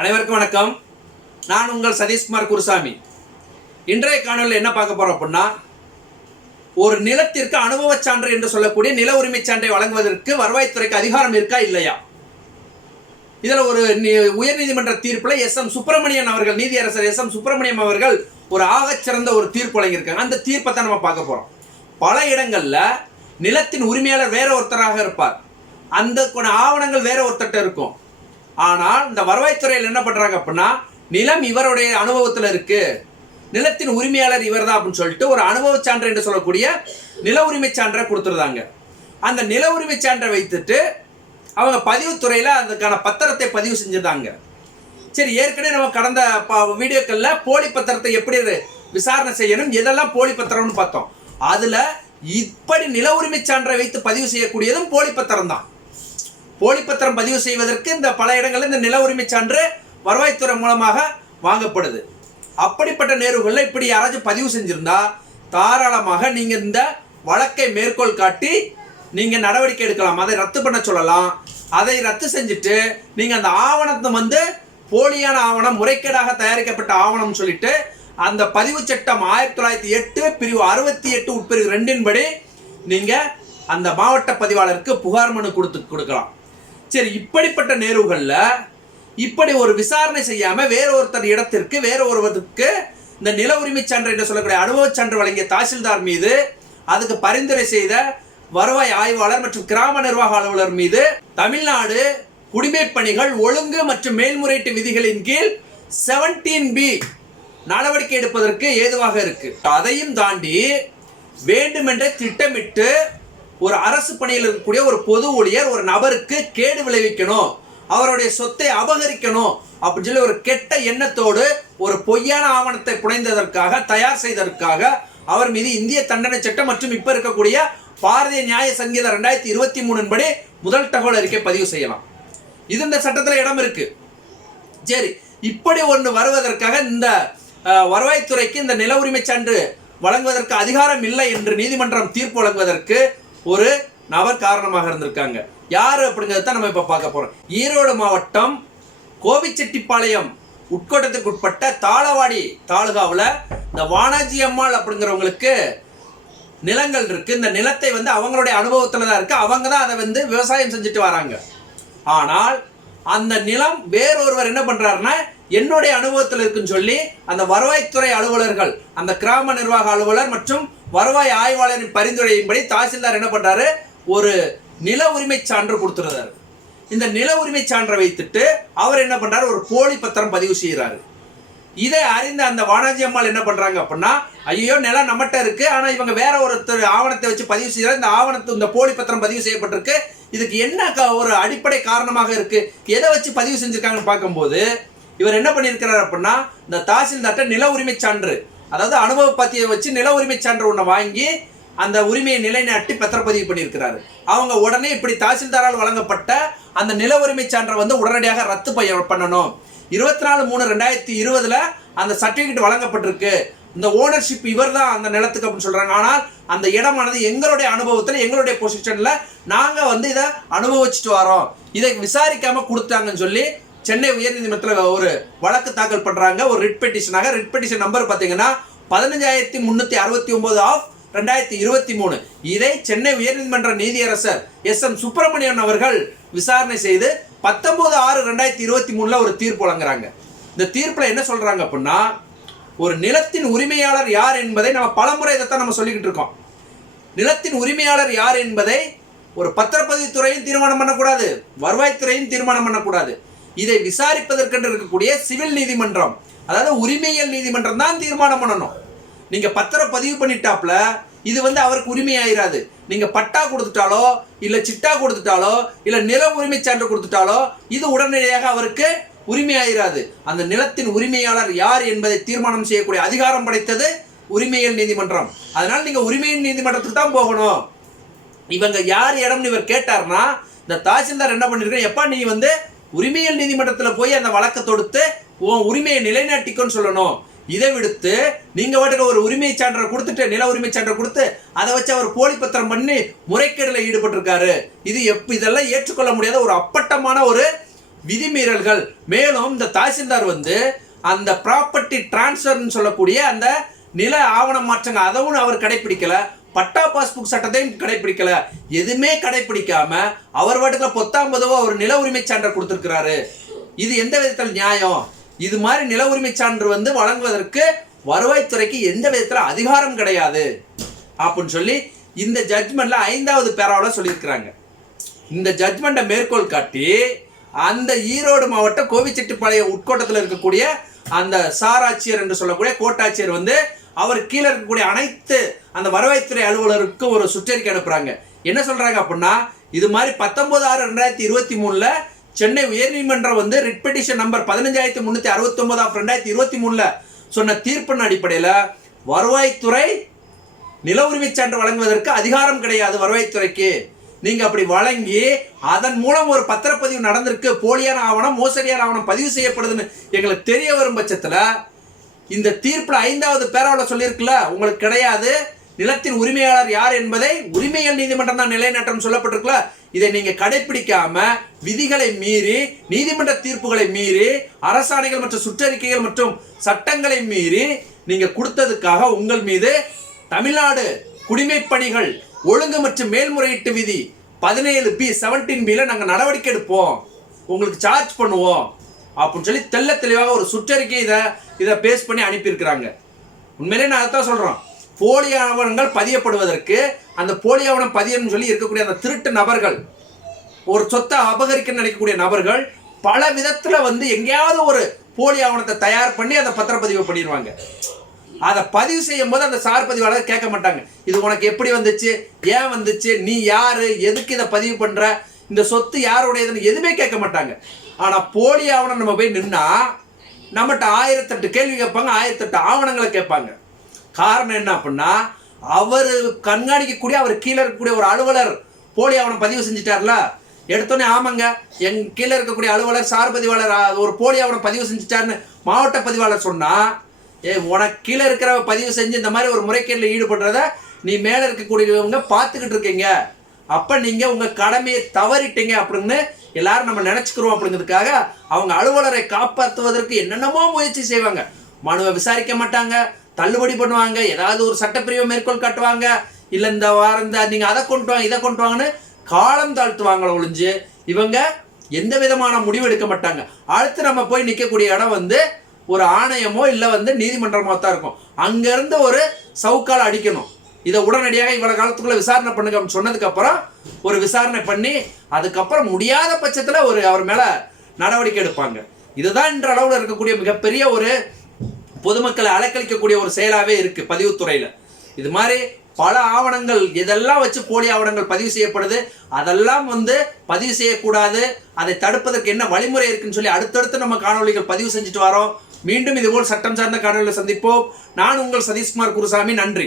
அனைவருக்கும் வணக்கம். நான் உங்கள் சதீஷ்குமார் குருசாமி. இன்றைய காணொலியில் என்ன பார்க்க போறோம் அப்படின்னா, ஒரு நிலத்திற்கு அனுபவ சான்று என்று சொல்லக்கூடிய நில உரிமை சான்றை வழங்குவதற்கு வருவாய்த்துறைக்கு அதிகாரம் இருக்கா இல்லையா? இதுல ஒரு உயர்நீதிமன்ற தீர்ப்புல எஸ்.எம். சுப்பிரமணியன் அவர்கள், நீதியரசர் எஸ்.எம். சுப்பிரமணியம் அவர்கள் ஒரு ஆகச்சிறந்த ஒரு தீர்ப்பு வழங்கியிருக்காங்க. அந்த தீர்ப்பை தான் நம்ம பார்க்க போறோம். பல இடங்கள்ல நிலத்தின் உரிமையாளர் வேற ஒருத்தராக இருப்பார், அந்த ஆவணங்கள் வேற ஒருத்தட்ட இருக்கும். ஆனால் இந்த வருவாய்த்துறையில் என்ன பண்றாங்க அப்படின்னா, நிலம் இவருடைய அனுபவத்தில் இருக்கு, நிலத்தின் உரிமையாளர் இவர் தான் அப்படின்னு சொல்லிட்டு ஒரு அனுபவ சான்று என்று சொல்லக்கூடிய நில உரிமை சான்றை கொடுத்துருந்தாங்க. அந்த நில உரிமை சான்றை வைத்துட்டு அவங்க பதிவுத்துறையில் அதுக்கான பத்திரத்தை பதிவு செஞ்சிருந்தாங்க. சரி, ஏற்கனவே நம்ம கடந்த வீடியோக்கள்ல போலி பத்திரத்தை எப்படி விசாரணை செய்யணும், எதெல்லாம் போலி பத்திரம்னு பார்த்தோம். அதுல இப்படி நில உரிமை சான்றை வைத்து பதிவு செய்யக்கூடியதும் போலி பத்திரம் தான். போலி பத்திரம் பதிவு செய்வதற்கு இந்த பல இடங்களில் இந்த நில உரிமை சான்று வருவாய்த்துறை மூலமாக வாங்கப்படுது. அப்படிப்பட்ட நேர்வுகளில் இப்படி யாராச்சும் பதிவு செஞ்சிருந்தா தாராளமாக நீங்க இந்த வழக்கை மேற்கோள் காட்டி நீங்க நடவடிக்கை எடுக்கலாம். அதை ரத்து பண்ண சொல்லலாம். அதை ரத்து செஞ்சுட்டு நீங்க அந்த ஆவணத்தை போலியான ஆவணம், முறைகேடாக தயாரிக்கப்பட்ட ஆவணம் சொல்லிட்டு அந்த பதிவு சட்டம் 1908 பிரிவு 68 உட்பிரிவு 2 படி நீங்க அந்த மாவட்ட பதிவாளருக்கு புகார் மனு கொடுக்கலாம். சரி, இப்படிப்பட்ட நேர்வுகள்ல இப்படி ஒரு விசாரணை செய்யாம வேற ஒருத்தர் இடத்திற்கு வேற ஒருவருக்கு இந்த நில உரிமை சான்று என்று சொல்லக்கூடிய அனுபவ சான்று வழங்கிய தாசில்தார் மீது, அதுக்கு பரிந்துரை செய்த வருவாய் ஆய்வாளர் மற்றும் கிராம நிர்வாக அலுவலர் மீது தமிழ்நாடு குடிமைப் பணிகள் ஒழுங்கு மற்றும் மேல்முறையீட்டு விதிகளின் கீழ் 17B நடவடிக்கை எடுப்பதற்கு ஏதுவாக இருக்கு. அதையும் தாண்டி வேண்டுமென்றே திட்டமிட்டு ஒரு அரசு பணியில் இருக்கக்கூடிய ஒரு பொது ஊழியர் ஒரு நபருக்கு கேடு விளைவிக்கணும், அவருடைய சொத்தை அபகரிக்கணும் அப்படின்னு சொல்லி ஒரு கெட்ட எண்ணத்தோடு ஒரு பொய்யான ஆவணத்தை புனைந்ததற்காக, தயார் செய்ததற்காக அவர் மீது இந்திய தண்டனை சட்டம் மற்றும் இப்ப இருக்கக்கூடிய பாரதிய நியாய சங்கீதம் 2023 படி முதல் தகவல் அறிக்கை பதிவு செய்யலாம். இது இந்த சட்டத்தில் இடம் இருக்கு. சரி, இப்படி ஒன்று வருவதற்காக இந்த வருவாய்த்துறைக்கு இந்த நில உரிமை சான்று வழங்குவதற்கு அதிகாரம் இல்லை என்று நீதிமன்றம் தீர்ப்பு வழங்குவதற்கு ஒரு நபர் காரணமாக இருந்திருக்காங்க. யாரு அப்படிங்கிறத தான் நம்ம இப்ப பார்க்க போறோம். ஈரோடு மாவட்டம் கோபிச்செட்டிப்பாளையம் உட்கோட்டத்திற்கு உட்பட்ட தாளவாடி தாலுகாவில் இந்த வானாஜி அம்மாள் அப்படிங்கிறவங்களுக்கு நிலங்கள் இருக்கு. இந்த நிலத்தை அவங்களுடைய அனுபவத்துல தான் இருக்கு. அவங்க தான் அதை விவசாயம் செஞ்சுட்டு வராங்க. ஆனால் அந்த நிலம் வேறொருவர் என்ன பண்றாருன்னா, என்னுடைய அனுபவத்தில் இருக்குன்னு சொல்லி அந்த வருவாய்த்துறை அலுவலர்கள், அந்த கிராம நிர்வாக அலுவலர் மற்றும் வருவாய் ஆய்வாளரின் பரிந்துரையின்படி தாசில்தார் என்ன பண்றாரு, ஒரு நில உரிமை சான்று கொடுத்துறாரு. இந்த நில உரிமை சான்றை வைத்துட்டு அவர் என்ன பண்றாரு, ஒரு போலி பத்திரம் பதிவு செய்யறாரு. இதை அறிந்த அந்த வானாஜி அம்மாள் என்ன பண்றாங்க அப்படின்னா, ஐயோ நிலம் நம்மகிட்ட இருக்கு, ஆனா இவங்க வேற ஒருத்தர் ஆவணத்தை வச்சு பதிவு செய்யறாரு, இந்த ஆவணத்தை இந்த போலி பத்திரம் பதிவு செய்யப்பட்டிருக்கு, இதுக்கு என்ன ஒரு அடிப்படை காரணமாக இருக்கு, எதை வச்சு பதிவு செஞ்சிருக்காங்கன்னு பார்க்கும்போது இவர் என்ன பண்ணியிருக்கிறார் அப்படின்னா, இந்த தாசில்தார்ட்ட நில உரிமை சான்று, அதாவது அனுபவ பத்தியை வச்சு நில உரிமை சான்று ஒன்று வாங்கி அந்த உரிமையை நிலைநாட்டி பத்திரப்பதிவு பண்ணியிருக்கிறாரு. அவங்க உடனே இப்படி தாசில்தாரால் வழங்கப்பட்ட அந்த நில உரிமை சான்றை உடனடியாக ரத்து பண்ணணும். 24/3/2020 அந்த சர்டிபிகேட் வழங்கப்பட்டிருக்கு, இந்த ஓனர்ஷிப் இவர் தான் அந்த நிலத்துக்கு அப்படின்னு சொல்றாங்க. ஆனால் அந்த இடமானது எங்களுடைய அனுபவத்தில், எங்களுடைய பொசிஷன்ல நாங்க இதை அனுபவிச்சுட்டு வரோம், இதை விசாரிக்காம கொடுத்தாங்கன்னு சொல்லி சென்னை உயர்நீதிமன்றத்தில் ஒரு வழக்கு தாக்கல் பண்றாங்க, ஒரு ரிட் பெட்டிஷனாக. ரிட் பெட்டிஷன் நம்பர் பார்த்தீங்கன்னா 15369/2023. இதை சென்னை உயர்நீதிமன்ற நீதியரசர் எஸ்.எம். சுப்பிரமணியன் அவர்கள் விசாரணை செய்து 19/6/2023 ஒரு தீர்ப்பு வழங்குறாங்க. இந்த தீர்ப்புல என்ன சொல்றாங்க அப்படின்னா, ஒரு நிலத்தின் உரிமையாளர் யார் என்பதை நம்ம பலமுறை இதைத்தான் நம்ம சொல்லிக்கிட்டு இருக்கோம். நிலத்தின் உரிமையாளர் யார் என்பதை ஒரு பத்திரப்பதிவுத்துறையும் தீர்மானம் பண்ணக்கூடாது, வருவாய்த்துறையும் தீர்மானம் பண்ணக்கூடாது. இதை விசாரிப்பதற்கென்று இருக்கக்கூடிய சிவில் நீதிமன்றம், அதாவது உரிமையியல் நீதிமன்றம் தான் தீர்மானம் பண்ணணும். நீங்க பத்திரம் பதிவு பண்ணிட்டாப்ல இது அவருக்கு உரிமை ஆயிராது. நீங்க பட்டா கொடுத்துட்டாலோ இல்ல சிட்டா கொடுத்துட்டாலோ இல்ல நில உரிமை சான்று கொடுத்துட்டாலோ இது உடனடியாக அவருக்கு உரிமை ஆயிராது. அந்த நிலத்தின் உரிமையாளர் யார் என்பதை தீர்மானம் செய்யக்கூடிய அதிகாரம் படைத்தது உரிமையியல் நீதிமன்றம். அதனால நீங்க உரிமையியல் நீதிமன்றத்துக்கு தான் போகணும். இவங்க யார் இடம்னு இவர் கேட்டார்னா, இந்த தாசில்தார் என்ன பண்ணிருக்க, எப்பா நீ உரிமையியல் நீதிமன்றத்தில் போய் அந்த வழக்கை தொடுத்து உன் உரிமையை நிலைநாட்டிக்கொன்னு சொல்லணும். இதை விடுத்து நீங்க வாட்டுக்கு ஒரு உரிமை சான்றை கொடுத்துட்டு, நில உரிமை சான்றை கொடுத்து அதை வச்சு அவர் போலி பத்திரம் பண்ணி முறைகேடுல ஈடுபட்டிருக்காரு. இதெல்லாம் ஏற்றுக்கொள்ள முடியாத ஒரு அப்பட்டமான ஒரு விதிமீறல்கள். மேலும் இந்த தாசில்தார் வந்து அந்த ப்ராப்பர்ட்டி டிரான்ஸ்ஃபர்னு சொல்லக்கூடிய அந்த நில ஆவண மாற்றங்கள் அதவும் அவர் கடைபிடிக்கல, பட்டா பாஸ்புக் சட்டத்தையும் கடைபிடிக்கல, எதுவுமே கடைபிடிக்காம அவர் வாட்டுல 19 அவர் நில உரிமை சான்று கொடுத்திருக்கிறாரு. இது எந்த விதத்தில் நியாயம்? இது மாதிரி நில உரிமை சான்று வந்து வழங்குவதற்கு வருவாய்த்துறைக்கு எந்த விதத்துல அதிகாரம் கிடையாது அப்படின்னு சொல்லி இந்த ஜட்மெண்ட்ல 5வது பேராவில் சொல்லியிருக்கிறாங்க. இந்த ஜட்மெண்ட்டை மேற்கோள் காட்டி அந்த ஈரோடு மாவட்ட கோவிச்செட்டிப்பாளையம் உட்கோட்டத்தில் இருக்கக்கூடிய அந்த சாராட்சியர் என்று சொல்லக்கூடிய கோட்டாட்சியர் வந்து அவர் கீழே இருக்கக்கூடிய அனைத்து அந்த வருவாய்த்துறை அலுவலருக்கும் ஒரு சுற்றறிக்கை அனுப்புறாங்க. என்ன சொல்றாங்க அப்படின்னா, இது மாதிரி 19/6/2023 சென்னை உயர்நீதிமன்றம் வந்து ரிட் பெட்டிஷன் நம்பர் 15369/2023 சொன்ன தீர்ப்பின் அடிப்படையில் வருவாய்த்துறை நில உரிமை சான்று வழங்குவதற்கு அதிகாரம் கிடையாது வருவாய்த்துறைக்கு. நீங்க அப்படி வழங்கி அதன் மூலம் ஒரு பத்திரப்பதிவு நடந்திருக்கு, போலியான ஆவணம் மோசடியான ஆவணம் பதிவு செய்யப்படுதுன்னு எங்களுக்கு தெரிய வரும் பட்சத்துல இந்த தீர்ப்புல 5வது பேராவில் சொல்லியிருக்குல்ல, உங்களுக்கு கிடையாது, நிலத்தின் உரிமையாளர் யார் என்பதை உரிமையியல் நீதிமன்றம் தான் நிலைநாட்டம் சொல்லப்பட்டிருக்குல்ல, இதை நீங்க கடைபிடிக்காம விதிகளை மீறி நீதிமன்ற தீர்ப்புகளை மீறி அரசாணைகள் மற்றும் சுற்றறிக்கைகள் மற்றும் சட்டங்களை மீறி நீங்க கொடுத்ததுக்காக உங்கள் மீது தமிழ்நாடு குடிமைப்பணிகள் ஒழுங்கு மற்றும் மேல்முறையீட்டு விதி 17B நாங்க நடவடிக்கை எடுப்போம், உங்களுக்கு சார்ஜ் பண்ணுவோம் அப்படின்னு சொல்லி தெள்ள தெளிவாக ஒரு சுற்றறிக்கை இதை பேஸ் பண்ணி அனுப்பியிருக்கிறாங்க. உண்மையிலே நான் அதான் சொல்றோம், போலி ஆவணங்கள் பதியப்படுவதற்கு அந்த போலி ஆவணம் பதியன்னு சொல்லி இருக்கக்கூடிய அந்த திருட்டு நபர்கள், ஒரு சொத்தை அபகரிக்க நினைக்கக்கூடிய நபர்கள் பல விதத்துல வந்து எங்கேயாவது ஒரு போலி ஆவணத்தை தயார் பண்ணி அதை பத்திரப்பதிவு பண்ணிடுவாங்க. அதை பதிவு செய்யும் போது அந்த சார் பதிவாளர் கேட்க மாட்டாங்க, இது உனக்கு எப்படி வந்துச்சு, ஏன் வந்துச்சு, நீ யாரு, எதுக்கு இதை பதிவு பண்ற, இந்த சொத்து யாருடையதுன்னு எதுவுமே கேட்க மாட்டாங்க. ஆனா போலி ஆவணம் நம்ம போய் நின்னா நம்மகிட்ட 1008 கேள்வி கேட்பாங்க, 1008 ஆவணங்களை கேட்பாங்க. காரணம் என்ன அப்படின்னா, அவர் கண்காணிக்கக்கூடிய அவர் கீழே இருக்கக்கூடிய ஒரு அலுவலர் போலி ஆவணம் பதிவு செஞ்சுட்டார்ல, எடுத்தோன்னே ஆமாங்க என் கீழே இருக்கக்கூடிய அலுவலர் சார் பதிவாளர் ஒரு போலி ஆவணம் பதிவு செஞ்சுட்டாருன்னு மாவட்ட பதிவாளர் சொன்னா, உனக்கு கீழே இருக்கிற பதிவு செஞ்சு இந்த மாதிரி ஒரு முறைகேட்டில் ஈடுபடுறத நீ மேலே இருக்கக்கூடியவங்க பார்த்துக்கிட்டு இருக்கீங்க, அப்போ நீங்கள் உங்கள் கடமையை தவறிட்டீங்க அப்படின்னு எல்லாரும் நம்ம நினச்சிக்கிறோம். அப்படிங்கிறதுக்காக அவங்க அலுவலரை காப்பாற்றுவதற்கு என்னென்னமோ முயற்சி செய்வாங்க. மனுவை விசாரிக்க மாட்டாங்க, தள்ளுபடி பண்ணுவாங்க, ஏதாவது ஒரு சட்டப்பிரிவை மேற்கோள் காட்டுவாங்க, இல்லை இந்த வாரம் நீங்கள் அதை கொண்டு வாங்க இதை கொண்டு வாங்கன்னு காலம் தாழ்த்துவாங்கள ஒழிஞ்சு இவங்க எந்த விதமான முடிவு எடுக்க மாட்டாங்க. அடுத்து நம்ம போய் நிற்கக்கூடிய இடம் வந்து ஒரு ஆணையமோ இல்லை வந்து நீதிமன்றமோ தான் இருக்கும். அங்கேருந்து ஒரு சவுக்கால் அடிக்கணும், இதை உடனடியாக இவ்வளவு காலத்துக்குள்ள விசாரணை பண்ணுங்க அப்படின்னு சொன்னதுக்கு அப்புறம் ஒரு விசாரணை பண்ணி அதுக்கப்புறம் முடியாத பட்சத்துல ஒரு அவர் மேல நடவடிக்கை எடுப்பாங்க. இதுதான் இன்ற அளவுல இருக்கக்கூடிய மிகப்பெரிய ஒரு பொதுமக்களை அலக்களிக்கக்கூடிய ஒரு செயலாவே இருக்கு பதிவுத்துறையில. இது மாதிரி பல ஆவணங்கள் இதெல்லாம் வச்சு போலி ஆவணங்கள் பதிவு செய்யப்படுது, அதெல்லாம் வந்து பதிவு செய்யக்கூடாது, அதை தடுப்பதற்கு என்ன வழிமுறை இருக்குன்னு சொல்லி அடுத்தடுத்து நம்ம காணொலிகள் பதிவு செஞ்சுட்டு வரோம். மீண்டும் இதுபோல் சட்டம் சார்ந்த காணொலியில் சந்திப்போம். நான் உங்கள் சதீஷ்குமார் குருசாமி. நன்றி.